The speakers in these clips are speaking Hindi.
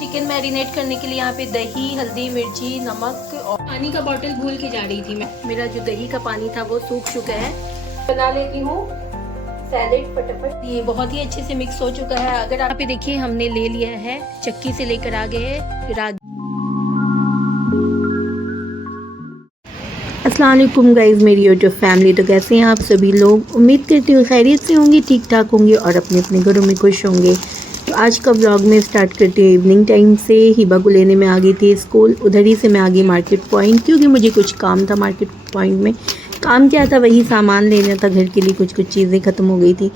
चिकन मैरिनेट करने के लिए यहाँ पे दही, हल्दी, मिर्ची, नमक और पानी का बॉटल भूल के जा रही थी मैं। मेरा जो दही का पानी था वो सूख चुका है। बना लेती हूँ सैलेड फटाफट। ये बहुत ही अच्छे से मिक्स हो चुका है। अगर आप देखिए हमने ले लिया है, चक्की से लेकर आ गए फिर आगे। अस्सलाम वालेकुम गाइज़, मेरी यूट्यूब फैमिली। तो कैसे हैं आप सभी लोग? उम्मीद करती हूँ खैरियत से होंगे, ठीक ठाक होंगे और अपने अपने घरों में खुश होंगे। तो आज का व्लॉग में स्टार्ट करती हूँ इवनिंग टाइम से। हिबा को लेने में आ गई थी स्कूल, उधर ही से मैं आ गई मार्केट पॉइंट, क्योंकि मुझे कुछ काम था मार्केट पॉइंट में। काम क्या था, वही सामान लेना था घर के लिए, कुछ कुछ चीज़ें ख़त्म हो गई थी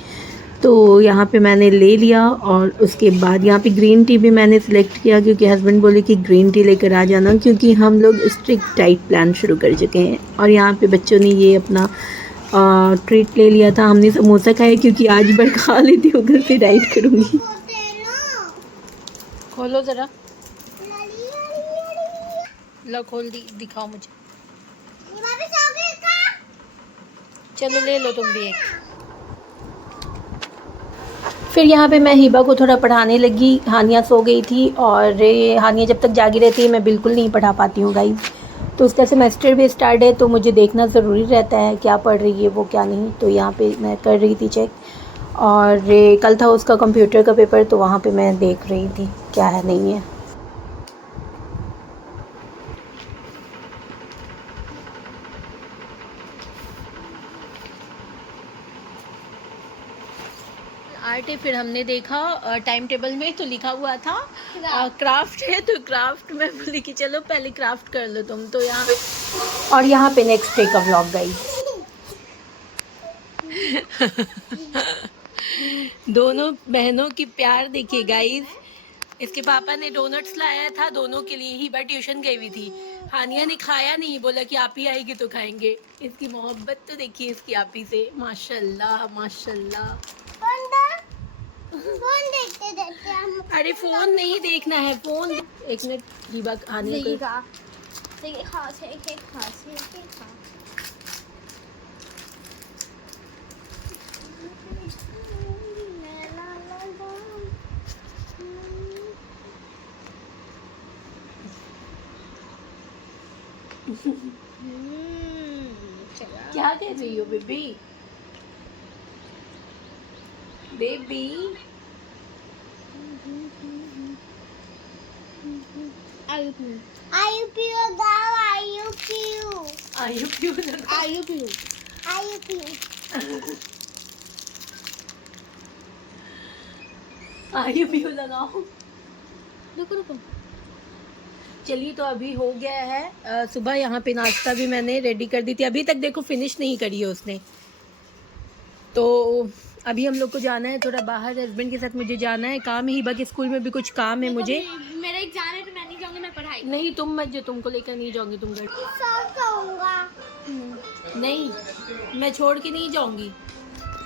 तो यहाँ पे मैंने ले लिया। और उसके बाद यहाँ पे ग्रीन टी भी मैंने सिलेक्ट किया, क्योंकि हस्बैंड बोले कि ग्रीन टी लेकर आ जाना, क्योंकि हम लोग स्ट्रिक्ट डाइट प्लान शुरू कर चुके हैं। और यहाँ पे बच्चों ने ये अपना ट्रीट ले लिया था। हमने समोसा खाया, क्योंकि आज भर खा लेती हूँ, कल से डाइट करूँगी। खोलो ज़रा, लो खोल दिखाओ मुझे। चलो ले लो तुम भी एक। फिर यहाँ पे मैं हिबा को थोड़ा पढ़ाने लगी। हानिया सो गई थी और हानिया जब तक जागी रहती है मैं बिल्कुल नहीं पढ़ा पाती हूँ गाइस। तो उसका सेमेस्टर भी स्टार्ट है, तो मुझे देखना ज़रूरी रहता है क्या पढ़ रही है वो क्या नहीं। तो यहाँ पे मैं कर रही थी चेक। और कल था उसका कंप्यूटर का पेपर, तो वहाँ पे मैं देख रही थी क्या है नहीं है। आर्ट है। फिर हमने देखा टाइम टेबल में तो लिखा हुआ था क्राफ्ट है, तो क्राफ्ट में बोली कि चलो पहले क्राफ्ट कर लो तुम। तो यहाँ पे और यहाँ पे नेक्स्ट डे का व्लॉग गाइस। दोनों बहनों की प्यार देखिए गाइस। इसके पापा ने डोनट्स लाया था दोनों के लिए ही, बट ट्यूशन गई हुई थी। हानिया ने खाया नहीं, बोला कि आप ही आएगी तो खाएंगे। इसकी मोहब्बत तो देखिए इसकी आप ही से, माशाल्लाह माशाल्लाह। फोन देखते हम। अरे फोन नहीं देखना है, फोन एक मिनट। हिबा आने को क्या कह रही हो बेबी? बेबी आयु लगाओ। रुको। चलिए, तो अभी हो गया है सुबह। यहाँ पे नाश्ता भी मैंने रेडी कर दी थी, अभी तक देखो फिनिश नहीं करी है उसने। तो अभी हम लोग को जाना है थोड़ा बाहर, हस्बैंड के साथ मुझे जाना है, काम है। हिबा के स्कूल में भी कुछ काम है मुझे। मेरा एग्जाम है तो मैं नहीं जाऊंगी, मैं पढ़ाई नहीं तुम मत, जो तुमको लेकर नहीं जाऊंगी तुम घर। नहीं, मैं छोड़ के नहीं जाऊंगी।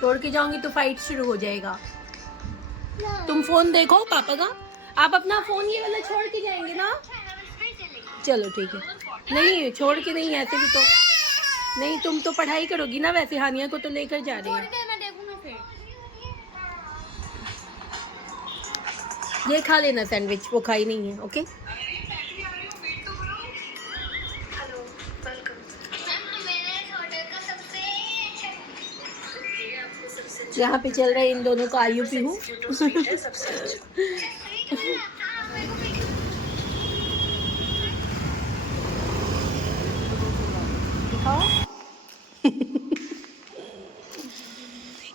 छोड़ के जाऊंगी तो फाइट शुरू हो जाएगा। तुम फोन देखो पापा का। आप अपना फोन ये वाला छोड़ के जाएंगे ना? चलो ठीक है। नहीं छोड़ के नहीं, ऐसे भी तो नहीं। तुम तो पढ़ाई करोगी ना, वैसे हानिया को तो लेकर जा रही है। ये खा लेना सैंडविच, वो खाई नहीं है। ओके यहाँ पे चल रहा है इन दोनों का IUP हूँ।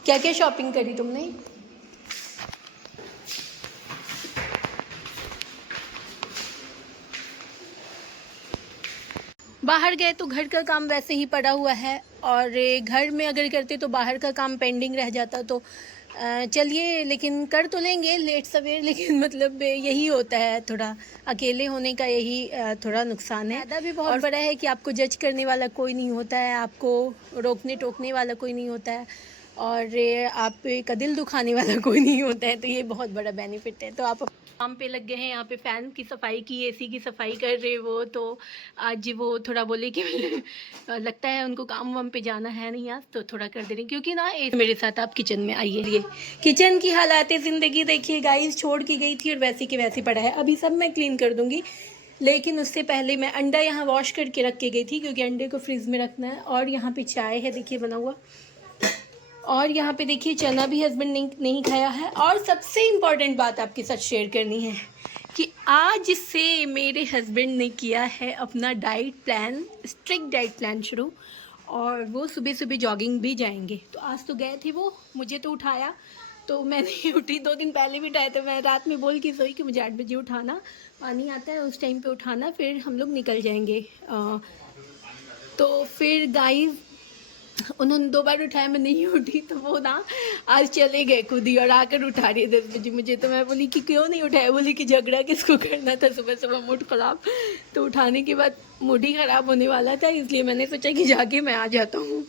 क्या क्या शॉपिंग करी तुमने? बाहर गए तो घर का काम वैसे ही पड़ा हुआ है, और घर में अगर करते तो बाहर का काम पेंडिंग रह जाता। तो चलिए, लेकिन कर तो लेंगे लेट सवेर, लेकिन मतलब यही होता है, थोड़ा अकेले होने का यही थोड़ा नुकसान है। फ़ायदा भी बहुत बड़ा है कि आपको जज करने वाला कोई नहीं होता है, आपको रोकने टोकने वाला कोई नहीं होता है, और आप का दिल दुखाने वाला कोई नहीं होता है। तो ये बहुत बड़ा बेनिफिट है। तो आप काम पे लग गए हैं, यहाँ पे फ़ैन की सफाई की, एसी की सफाई कर रहे वो। तो आज वो थोड़ा बोले कि लगता है उनको काम वाम पे जाना है नहीं आज, तो थोड़ा कर दे रही क्योंकि ना मेरे साथ आप किचन में आइए। ये किचन की हालात ज़िंदगी देखिए गाइस, छोड़ की गई थी और वैसी की वैसी पड़ा है। अभी सब मैं क्लीन कर दूँगी, लेकिन उससे पहले मैं अंडा यहाँ वॉश करके रख के गई थी क्योंकि अंडे को फ्रिज में रखना है। और यहाँ पे चाय है देखिए बना हुआ, और यहाँ पे देखिए चना भी हस्बैंड नहीं खाया है। और सबसे इम्पॉर्टेंट बात आपके साथ शेयर करनी है कि आज से मेरे हस्बैंड ने किया है अपना diet plan, strict diet plan शुरू। और वो सुबह सुबह जॉगिंग भी जाएंगे। तो आज तो गए थे वो, मुझे तो उठाया तो मैं नहीं उठी। 2 दिन पहले भी उठाए थे, मैं रात में बोल के सोई कि मुझे 8 बजे उठाना, पानी आता है उस टाइम पे उठाना, फिर हम लोग निकल जाएंगे। तो फिर गाइस उन्होंने 2 बार उठाया, मैं नहीं उठी, तो वो ना आज चले गए खुद ही और आकर उठा रही 10 बजे मुझे। तो मैं बोली कि क्यों नहीं उठाया, बोली कि झगड़ा किसको करना था, सुबह सुबह मूड ख़राब। तो उठाने के बाद मूड ही ख़राब होने वाला था, इसलिए मैंने सोचा कि जाके मैं आ जाता हूँ।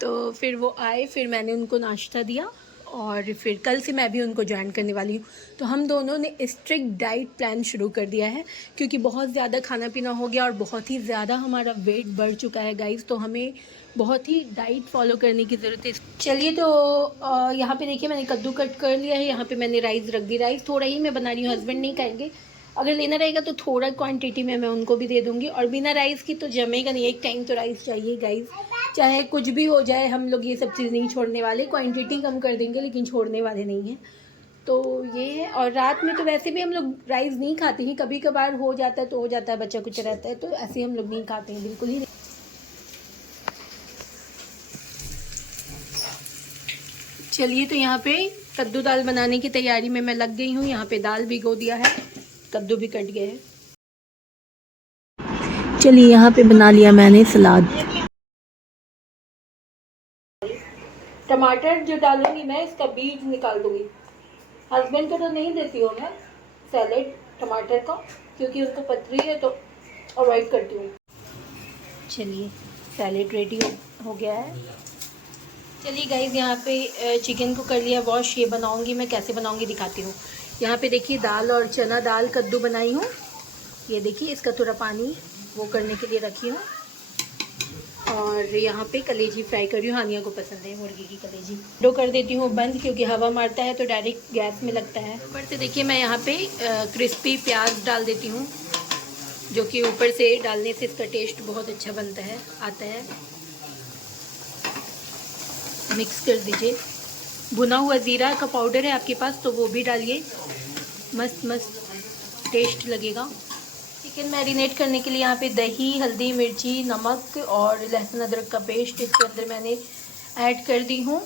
तो फिर वो आए, फिर मैंने उनको नाश्ता दिया और फिर कल से मैं भी उनको ज्वाइन करने वाली हूँ। तो हम दोनों ने स्ट्रिक्ट डाइट प्लान शुरू कर दिया है क्योंकि बहुत ज़्यादा खाना पीना हो गया और बहुत ही ज़्यादा हमारा वेट बढ़ चुका है गाइस। तो हमें बहुत ही डाइट फॉलो करने की ज़रूरत है। चलिए तो यहाँ पे देखिए मैंने कद्दू कट कर लिया है, यहाँ पे मैंने राइस रख दी। राइस थोड़ा ही मैं बना रही हूँ, हस्बैंड नहीं खाएंगे, अगर लेना रहेगा तो थोड़ा क्वांटिटी में मैं उनको भी दे दूँगी। और बिना राइस की तो जमेगा नहीं, एक टाइम तो राइस चाहिए गाइस, चाहे कुछ भी हो जाए। हम लोग ये सब चीज़ नहीं छोड़ने वाले, क्वांटिटी कम कर देंगे लेकिन छोड़ने वाले नहीं हैं। तो ये है। और रात में तो वैसे भी हम लोग राइस नहीं खाते हैं, कभी कभार हो जाता है तो हो जाता है, बच्चा कुछ रहता है तो ऐसे हम लोग नहीं खाते हैं, बिल्कुल ही नहीं। चलिए तो यहाँ पे कद्दू दाल बनाने की तैयारी में मैं लग गई हूँ। यहाँ पे दाल भिगो दिया है, कद्दू भी कट गए हैं। चलिए यहाँ पे बना लिया मैंने सलाद। टमाटर जो डालूंगी मैं, इसका बीज निकाल दूंगी। हस्बैंड को तो नहीं देती हूँ मैं सैलेड टमाटर का, क्योंकि उनको पथरी है तो अवॉइड करती हूँ। चलिए सैलेड रेडी हो गया है। चलिए गाइस यहाँ पे चिकन को कर लिया वॉश। ये बनाऊंगी मैं, कैसे बनाऊंगी दिखाती हूँ। यहाँ पे देखिए दाल और चना दाल कद्दू बनाई हूँ। ये देखिए इसका थोड़ा पानी वो करने के लिए रखी हूँ। और यहाँ पे कलेजी फ्राई कर रही हूँ, हानिया को पसंद है मुर्गी की कलेजी। डो कर देती हूँ बंद क्योंकि हवा मारता है तो डायरेक्ट गैस में लगता है। ऊपर से देखिए मैं यहाँ पे क्रिस्पी प्याज डाल देती हूँ, जो कि ऊपर से डालने से इसका टेस्ट बहुत अच्छा बनता है, आता है। मिक्स कर दीजिए। भुना हुआ ज़ीरा का पाउडर है आपके पास तो वो भी डालिए, मस्त मस्त टेस्ट लगेगा। चिकन मैरिनेट करने के लिए यहाँ पे दही, हल्दी, मिर्ची, नमक और लहसुन अदरक का पेस्ट इसके अंदर मैंने ऐड कर दी हूँ।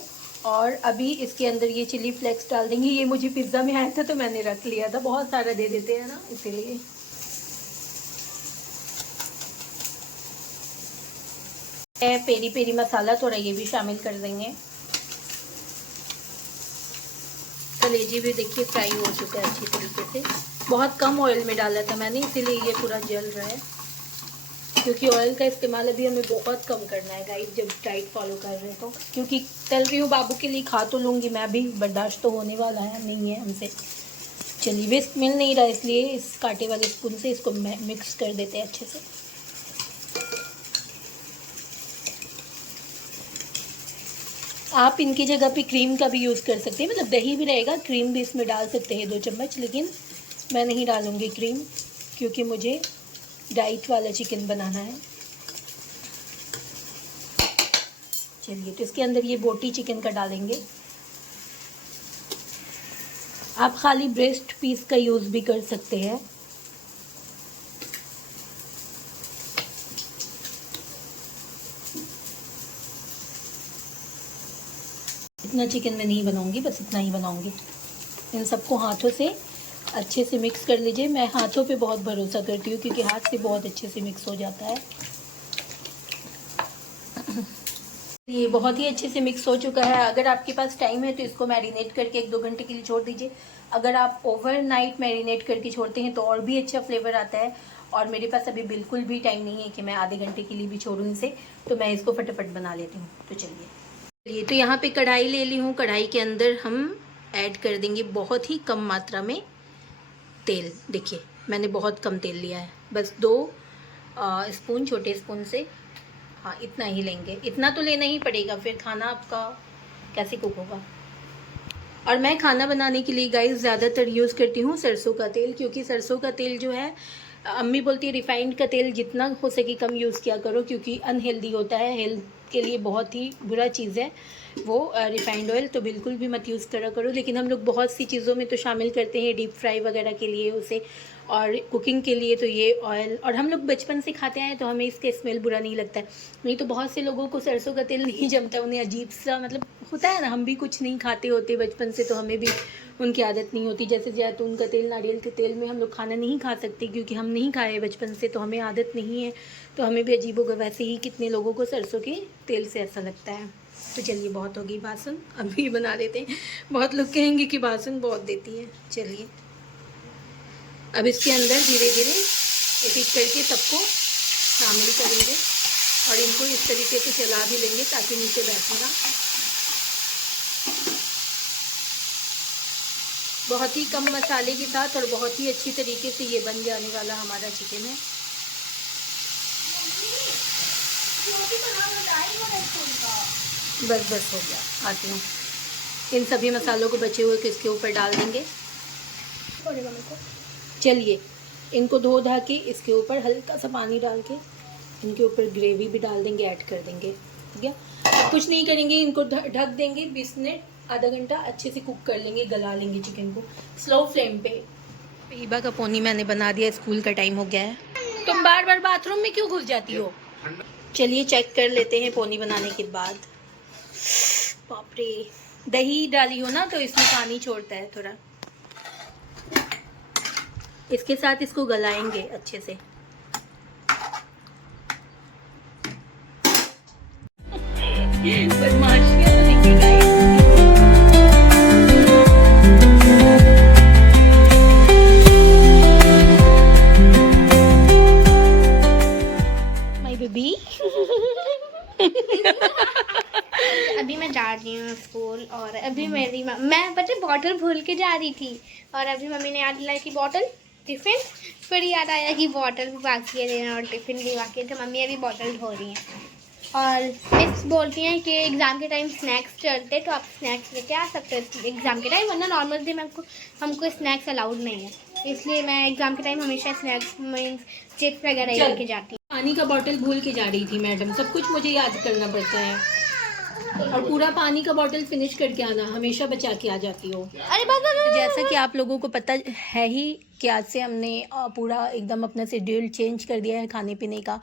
और अभी इसके अंदर ये चिली फ्लेक्स डाल देंगे। ये मुझे पिज़्ज़ा में आया था तो मैंने रख लिया था, बहुत सारा दे देते हैं ना इसीलिए। पेरी पेरी मसाला थोड़ा ये भी शामिल कर देंगे। कलेजी भी देखिए फ्राई हो चुका है अच्छी तरीके से। बहुत कम ऑयल में डाला था मैंने, इसीलिए ये पूरा जल रहा है, क्योंकि ऑयल का इस्तेमाल अभी हमें बहुत कम करना है गाइस जब डाइट फॉलो कर रहे हैं तो। क्योंकि तल रही हूँ बाबू के लिए, खा तो लूँगी मैं भी, बर्दाश्त तो होने वाला है नहीं है हमसे। चलिए विस्क मिल नहीं रहा इसलिए इस कांटे वाले स्पून से इसको मिक्स कर देते हैं अच्छे से। आप इनकी जगह पे क्रीम का भी यूज़ कर सकते हैं, मतलब दही भी रहेगा, क्रीम भी इसमें डाल सकते हैं 2 चम्मच, लेकिन मैं नहीं डालूँगी क्रीम क्योंकि मुझे डाइट वाला चिकन बनाना है। चलिए तो इसके अंदर ये बोटी चिकन का डालेंगे। आप खाली ब्रेस्ट पीस का यूज़ भी कर सकते हैं। इतना चिकन मैं नहीं बनाऊंगी, बस इतना ही बनाऊंगी। इन सबको हाथों से अच्छे से मिक्स कर लीजिए। मैं हाथों पे बहुत भरोसा करती हूँ क्योंकि हाथ से बहुत अच्छे से मिक्स हो जाता है। ये बहुत ही अच्छे से मिक्स हो चुका है। अगर आपके पास टाइम है तो इसको मैरिनेट करके 1-2 घंटे के लिए छोड़ दीजिए। अगर आप ओवरनाइट मैरिनेट करके छोड़ते हैं तो और भी अच्छा फ्लेवर आता है। और मेरे पास अभी बिल्कुल भी टाइम नहीं है कि मैं आधे घंटे के लिए भी छोड़ूं इसे, तो मैं इसको फटाफट बना लेती हूँ। तो चलिए तो यहाँ पे कढ़ाई ले ली हूँ। कढ़ाई के अंदर हम ऐड कर देंगे बहुत ही कम मात्रा में तेल। देखिए मैंने बहुत कम तेल लिया है, बस 2 स्पून, छोटे स्पून से, हाँ इतना ही लेंगे। इतना तो लेना ही पड़ेगा, फिर खाना आपका कैसे कुक होगा। और मैं खाना बनाने के लिए गाइस ज़्यादातर यूज़ करती हूँ सरसों का तेल, क्योंकि सरसों का तेल जो है, अम्मी बोलती है रिफाइंड का तेल जितना हो सके कम यूज़ किया करो, क्योंकि अनहेल्दी होता है, हेल्थ के लिए बहुत ही बुरा चीज़ है वो रिफाइंड ऑयल, तो बिल्कुल भी मत यूज़ करा करो। लेकिन हम लोग बहुत सी चीज़ों में तो शामिल करते हैं, डीप फ्राई वगैरह के लिए उसे, और कुकिंग के लिए तो ये ऑयल, और हम लोग बचपन से खाते हैं तो हमें इसका स्मेल बुरा नहीं लगता है। नहीं तो बहुत से लोगों को सरसों का तेल नहीं जमता, उन्हें अजीब सा मतलब होता है ना, हम भी कुछ नहीं खाते होते बचपन से, तो हमें भी उनकी आदत नहीं होती। जैसे जैतून का तेल, नारियल के तेल में हम लोग खाना नहीं खा सकते, क्योंकि हम नहीं खाए बचपन से, तो हमें आदत नहीं है, तो हमें भी अजीब होगा। वैसे ही कितने लोगों को सरसों के तेल से ऐसा लगता है। तो चलिए बहुत होगी बासन, अभी बना देते हैं। बहुत लोग कहेंगे कि बासन बहुत देती है। चलिए अब इसके अंदर धीरे धीरे एक एक करके सबको शामिल करेंगे, और इनको इस तरीके से चला भी लेंगे ताकि नीचे बैठेगा। बहुत ही कम मसाले के साथ और बहुत ही अच्छी तरीके से ये बन जाने वाला हमारा चिकन है। बस हो गया, आती हूँ। इन सभी मसालों को बचे हुए किसके ऊपर डाल देंगे। चलिए इनको धो धा के इसके ऊपर हल्का सा पानी डाल के इनके ऊपर ग्रेवी भी डाल देंगे, ऐड कर देंगे। ठीक है, कुछ नहीं करेंगे, इनको ढक देंगे 20 मिनट, आधा घंटा अच्छे से कुक कर लेंगे, गला लेंगे चिकन को स्लो फ्लेम पे। ईबा का पोनी मैंने बना दिया, स्कूल का टाइम हो गया है। तुम बार बार बाथरूम में क्यों घुस जाती हो। चलिए चेक कर लेते हैं पोनी बनाने के बाद। बाप रे, दही डाली हो ना तो इसमें पानी छोड़ता है थोड़ा। इसके साथ इसको गलाएंगे अच्छे से। बदमाशियां तो देखिएगा। माय बेबी अभी मैं जा रही हूँ स्कूल, और अभी मैं बच्चे बॉटल भूल के जा रही थी, और अभी मम्मी ने याद दिलाई कि बॉटल टिफ़िन, फिर याद आया कि बॉटल भी बाकी है देना और टिफ़िन भी बाकी है, तो मम्मी अभी बॉटल धो रही हैं। और मिस बोलती हैं कि एग्ज़ाम के टाइम स्नैक्स चलते, तो आप स्नैक्स लेके आ सकते हो एग्ज़ाम के टाइम, वरना नॉर्मल डे में हमको स्नैक्स अलाउड नहीं है, इसलिए मैं एग्ज़ाम के टाइम हमेशा स्नैक्स मीन्स चिप्स वगैरह लेके जाती हूँ। पानी का बॉटल भूल के जा रही थी मैडम, सब कुछ मुझे याद करना पड़ता है, और पूरा पानी का बॉटल फिनिश करके आना, हमेशा बचा के आ जाती हो। अरे बस तो जैसा कि आप लोगों को पता है ही कि आज से हमने पूरा एकदम अपना शेड्यूल चेंज कर दिया है खाने पीने का।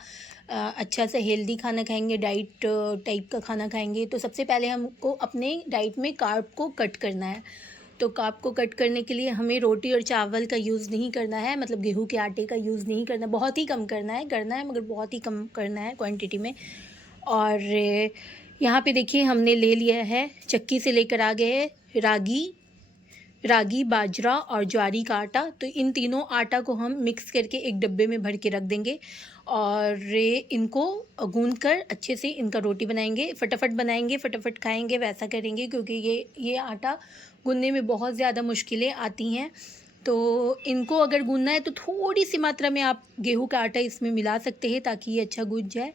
अच्छा सा हेल्दी खाना खाएंगे, डाइट टाइप का खाना खाएंगे। तो सबसे पहले हमको अपने डाइट में कार्ब को कट करना है। तो कार्ब को कट करने के लिए हमें रोटी और चावल का यूज़ नहीं करना है, मतलब गेहूं के आटे का यूज़ नहीं करना, बहुत ही कम करना है मगर बहुत ही कम करना है क्वांटिटी में। और यहाँ पे देखिए हमने ले लिया है, चक्की से लेकर आ गए हैं रागी, बाजरा और ज्वारी का आटा। तो इन तीनों आटा को हम मिक्स करके एक डब्बे में भर के रख देंगे, और इनको गूंद कर अच्छे से इनका रोटी बनाएंगे, फटाफट बनाएंगे, फटाफट खाएंगे, वैसा करेंगे, क्योंकि ये आटा गूंदने में बहुत ज़्यादा मुश्किलें आती हैं। तो इनको अगर गूंदना है तो थोड़ी सी मात्रा में आप गेहूं का आटा इसमें मिला सकते हैं, ताकि ये अच्छा गूंज जाए।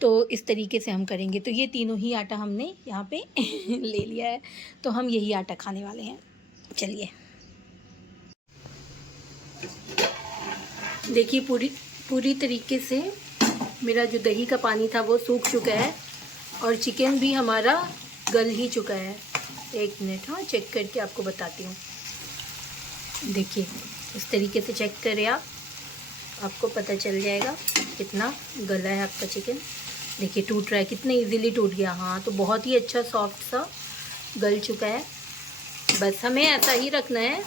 तो इस तरीके से हम करेंगे। तो ये तीनों ही आटा हमने यहाँ पे ले लिया है, तो हम यही आटा खाने वाले हैं। चलिए देखिए पूरी तरीके से मेरा जो दही का पानी था वो सूख चुका है, और चिकन भी हमारा गल ही चुका है। एक मिनट, हाँ चेक करके आपको बताती हूँ। देखिए इस तरीके से चेक करें आप, आपको पता चल जाएगा कितना गला है आपका चिकन। देखिए टूट रहा है, कितना इजीली टूट गया। हाँ तो बहुत ही अच्छा सॉफ्ट सा गल चुका है। बस हमें ऐसा ही रखना है।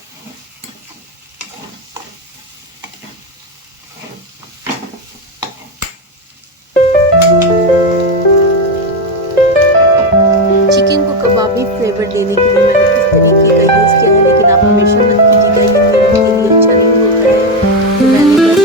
चिकन को कबाबी फ्लेवर देने के लिए मैंने इस तरीके का यूज़ किया है, लेकिन आप हमेशा मत कीजिएगा, ये सेहत के लिए अच्छा नहीं होता है। तो मैंने बस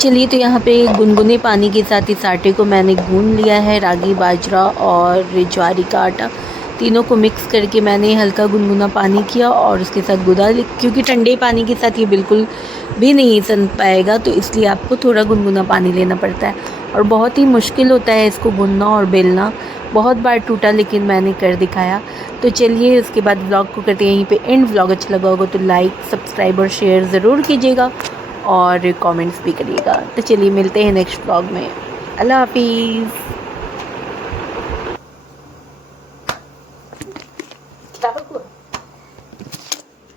चलिए, तो यहाँ पे गुनगुने पानी के साथ इस आटे को मैंने गूंद लिया है। रागी, बाजरा और ज्वारी का आटा तीनों को मिक्स करके मैंने हल्का गुनगुना पानी किया और उसके साथ गूंदा, क्योंकि ठंडे पानी के साथ ये बिल्कुल भी नहीं सन पाएगा, तो इसलिए आपको थोड़ा गुनगुना पानी लेना पड़ता है। और बहुत ही मुश्किल होता है इसको गूंदना और बेलना। बहुत बार टूटा, लेकिन मैंने कर दिखाया। तो चलिए, उसके बाद व्लॉग को करते हैं यहीं पे एंड। व्लॉग अच्छा लगा होगा तो लाइक, सब्सक्राइब और शेयर ज़रूर कीजिएगा और कमेंट्स भी करिएगा। तो चलिए, मिलते हैं नेक्स्ट व्लॉग में। अल्लाह हाफिज़।